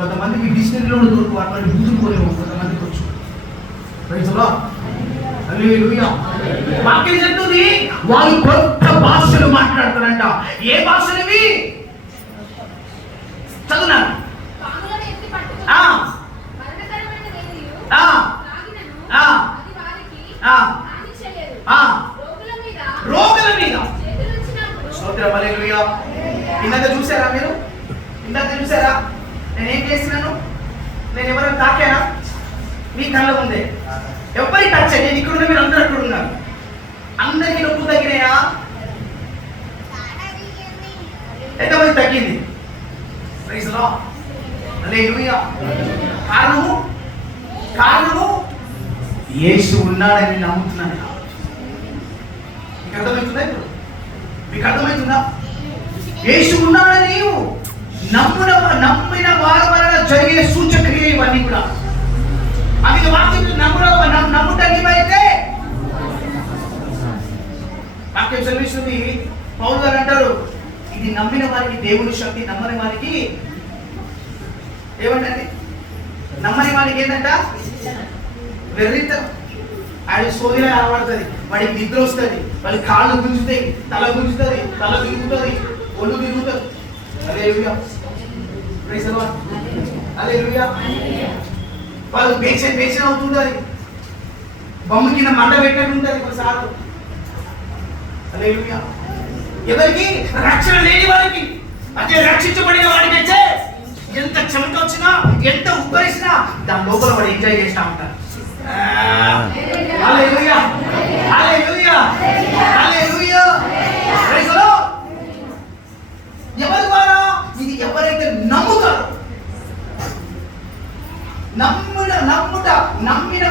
కొంతమందికి డిక్షనరీలో కూడా దొరుకు అటువంటి బూతులు పోలేము కొంతమందికి వచ్చు. వాక్యం చెప్తుంది వాళ్ళు కొత్త భాషలు మాట్లాడతారంట. ఏ భాషలు ఇవి? చదువునా? రోగుల మీద ఇందాక చూసారా మీరు? ఇందాక చూసారా నేనేం చేసినాను? నేను ఎవరైనా తాకానా? మీ కళ్ళ ఉందే ఎవరి టచ్? నేను ఇక్కడ మీరు అందరూ అక్కడ ఉన్నారు. అందరికీ నొప్పులు తగ్గినాయా? ఎంతమంది తగ్గింది? కారణము యేసు ఉన్నాడని నమ్ముతున్నాను. మీకు అర్థమవుతుందా? ఇప్పుడు మీకు అర్థమవుతుందా? యేసు ఉన్నాడని నమ్మిన వారి వలన జరిగే సూచక్రియ ఇవన్నీ కూడా. అది వాక్యం నమ్ముటకి అయితే వాక్యం చదివిస్తుంది. పౌలు గారు అంటారు ఇది నమ్మిన వారికి దేవుని శక్తి, నమ్మని వారికి ఏమంటే నమ్మని వారికి ఏంటంట వెర్రిత. ఆయన సోదిలా కనబడుతుంది, వాడికి నిద్ర వస్తుంది, వాడి కాళ్ళు గుంజుతాయి, తల గుంజుతుంది, తల తిరుగుతుంది, ఒళ్ళు తిరుగుతుంది. వాళ్ళు పేషన్ అవుతుంటుంది, బొమ్మ కింద మంట పెట్టినట్టు ఉంటుంది కొన్నిసార్లు. ఎవరికి? రక్షణ లేని వారికి, అంటే రక్షించబడిన వాడికి అయితే ఎంత చెమట వచ్చినా ఎంత ఉబ్బరిసినా దాని లోపల వాడు ఎంజాయ్ చేస్తా ఉంటారు. ఎవరి ద్వారా? ఇది ఎవరైతే నమ్ముతారో, నమ్మిన